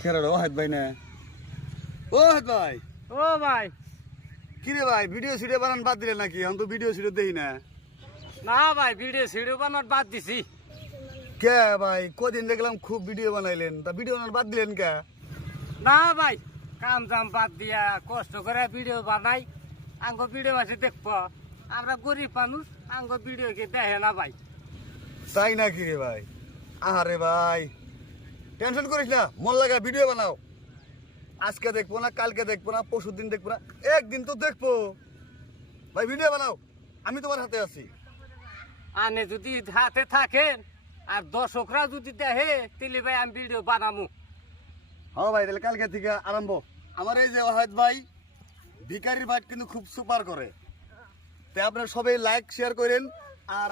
খেরা ও হাত ভাই না ও হাত ভাই ও ভাই কি রে ভাই ভিডিও সিডিও বানান বাদ দিলেন নাকি আমি তো ভিডিও সিডিও দেখি না না ভাই ভিডিও বানানোর বাদ দিছি। কে ভাই কদিন দেখলাম খুব ভিডিও বানাইলেন তা ভিডিও বানান বাদ দিলেন কে না ভাই কাম জাম বাদ দিয়া কষ্ট করে ভিডিও বানাই আঙ্গ ভিডিও আছে দেখবো আমরা গরিব মানুষ আঙ্গ ভিডিও কে দেখে না ভাই। তাই নাকি রে ভাই আরে ভাই টেনশন করিস না মন লাগা ভিডিও বানাও আজকে দেখবো না কালকে দেখবো না পরশু দিন দেখবো না একদিন তো দেখবো ভাই ভিডিও বানাও আমি তোমার হাতে আছি আনে যদি হাতে থাকেন আর দর্শকরা যদি দেখে তাহলে ভাই আমি ভিডিও বানামু। হ্যাঁ ভাই তাহলে কালকে থেকে আরম্ভ আমার এই যে ওয়াহিদ ভাই ভিকারির ভাই কিন্তু খুব সুপার করে তাই আপনারা সবাই লাইক শেয়ার করেন আর